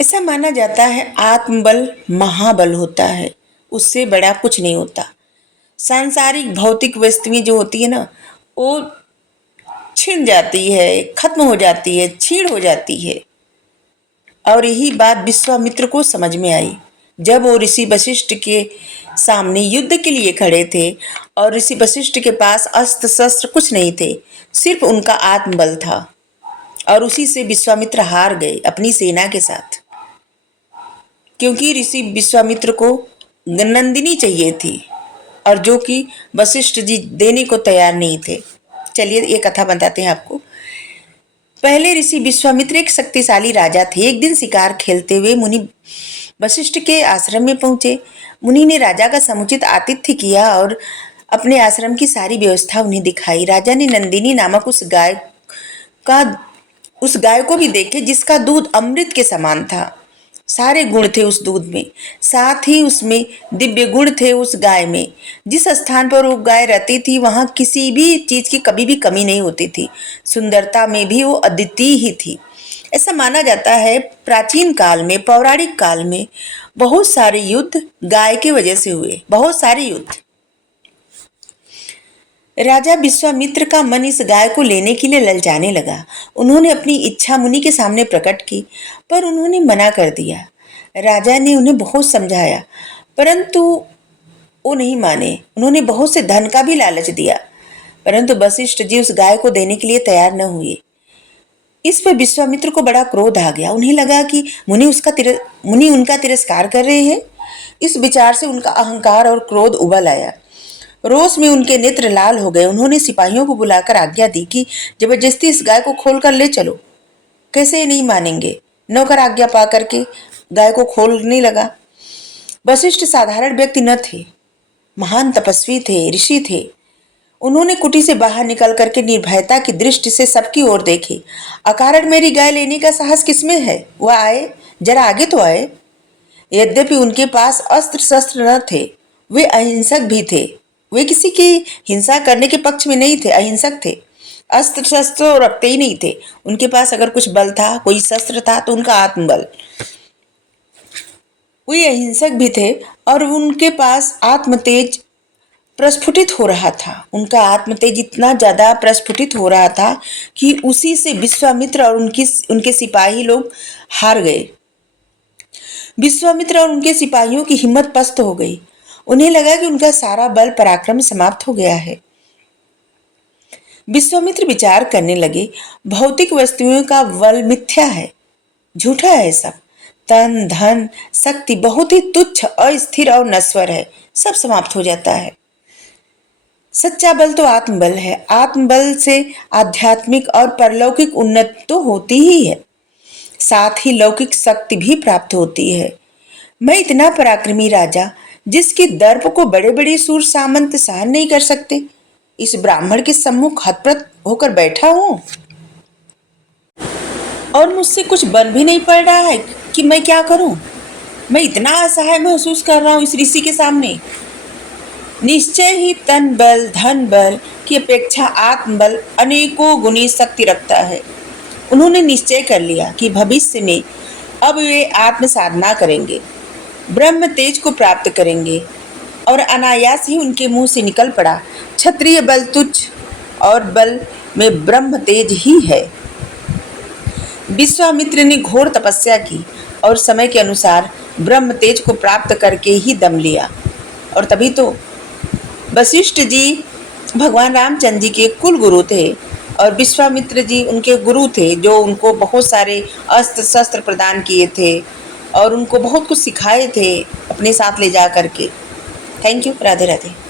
ऐसा माना जाता है आत्मबल महाबल होता है, उससे बड़ा कुछ नहीं होता। सांसारिक भौतिक वस्तुएं जो होती है ना, वो छिन जाती है, खत्म हो जाती है, छीण हो जाती है। और यही बात विश्वामित्र को समझ में आई जब वो ऋषि वशिष्ठ के सामने युद्ध के लिए खड़े थे और ऋषि वशिष्ठ के पास अस्त्र शस्त्र कुछ नहीं थे, सिर्फ उनका आत्मबल था। और उसी से विश्वामित्र हार गए अपनी सेना के साथ, क्योंकि ऋषि विश्वामित्र को नंदिनी चाहिए थी और जो कि वशिष्ठ जी देने को तैयार नहीं थे। चलिए ये कथा बताते हैं आपको। पहले ऋषि विश्वामित्र एक शक्तिशाली राजा थे। एक दिन शिकार खेलते हुए मुनि वशिष्ठ के आश्रम में पहुंचे। मुनि ने राजा का समुचित आतिथ्य किया और अपने आश्रम की सारी व्यवस्था उन्हें दिखाई। राजा ने नंदिनी नामक का उस गाय को भी देखे जिसका दूध अमृत के समान था। सारे गुण थे उस दूध में, साथ ही उसमें दिव्य गुण थे उस गाय में। जिस स्थान पर वो गाय रहती थी वहां किसी भी चीज की कभी भी कमी नहीं होती थी। सुंदरता में भी वो अद्वितीय ही थी। ऐसा माना जाता है प्राचीन काल में, पौराणिक काल में बहुत सारे युद्ध गाय की वजह से हुए, बहुत सारे युद्ध। राजा विश्वामित्र का मन इस गाय को लेने के लिए ललचाने लगा। उन्होंने अपनी इच्छा मुनि के सामने प्रकट की, पर उन्होंने मना कर दिया। राजा ने उन्हें बहुत समझाया, परंतु वो नहीं माने। उन्होंने बहुत से धन का भी लालच दिया, परंतु वशिष्ठ जी उस गाय को देने के लिए तैयार न हुए। इस पर विश्वामित्र को बड़ा क्रोध आ गया। उन्हें लगा कि मुनि उनका तिरस्कार कर रहे हैं। इस विचार से उनका अहंकार और क्रोध उबल आया। रोष में उनके नेत्र लाल हो गए। उन्होंने सिपाहियों को बुलाकर आज्ञा दी कि जबरदस्ती इस गाय को खोलकर ले चलो। कैसे नहीं मानेंगे। नौकर आज्ञा पा करके गाय को खोलने लगा। वशिष्ठ साधारण व्यक्ति न थे, महान तपस्वी थे, ऋषि थे। उन्होंने कुटी से बाहर निकल करके निर्भयता की दृष्टि से सबकी ओर देखे। अकारण मेरी गाय लेने का साहस किसमें है? वह आए, जरा आगे तो आए। यद्यपि उनके पास अस्त्र शस्त्र न थे, वे अहिंसक भी थे। वे किसी की हिंसा करने के पक्ष में नहीं थे, अहिंसक थे। अस्त्र शस्त्र रखते ही नहीं थे। उनके पास अगर कुछ बल था, कोई शस्त्र था, तो उनका आत्मबल। वे अहिंसक भी थे और उनके पास आत्मतेज प्रस्फुटित हो रहा था। उनका आत्मतेज इतना ज्यादा प्रस्फुटित हो रहा था कि उसी से विश्वामित्र और उनके सिपाही लोग हार गए। विश्वामित्र और उनके सिपाहियों की हिम्मत पस्त हो गई। उन्हें लगा कि उनका सारा बल पराक्रम समाप्त हो गया है। विश्वामित्र विचार करने लगे, भौतिक वस्तुओं का बल मिथ्या है, झूठा है सब। तन धन शक्ति बहुत ही तुच्छ, अस्थिर और नश्वर है, सब समाप्त हो जाता है। सच्चा बल तो आत्मबल है। आत्मबल से आध्यात्मिक और परलौकिक उन्नति तो होती ही है, साथ ही लौकिक शक्ति भी प्राप्त होती है। मैं इतना पराक्रमी राजा, जिसके दर्प को बड़े बड़े सूर सामंत सहन नहीं कर सकते, इस ब्राह्मण के सम्मुख हतप्रत होकर बैठा हूं और मुझसे कुछ बन भी नहीं पड़ रहा है कि मैं क्या करूं। मैं इतना असहाय महसूस कर रहा हूं इस ऋषि के सामने। निश्चय ही तन बल धन बल की अपेक्षा आत्मबल अनेकों गुनी शक्ति रखता है। उन्होंने निश्चय कर लिया कि भविष्य में अब वे आत्म साधना करेंगे, ब्रह्म तेज को प्राप्त करेंगे। और अनायास ही उनके मुंह से निकल पड़ा, क्षत्रिय बल तुच्छ और बल में ब्रह्म तेज ही है। विश्वामित्र ने घोर तपस्या की और समय के अनुसार ब्रह्म तेज को प्राप्त करके ही दम लिया। और तभी तो वशिष्ठ जी भगवान रामचंद्र जी के कुल गुरु थे और विश्वामित्र जी उनके गुरु थे, जो उनको बहुत सारे अस्त्र शस्त्र प्रदान किए थे और उनको बहुत कुछ सिखाए थे अपने साथ ले जा करके। Thank you. राधे राधे।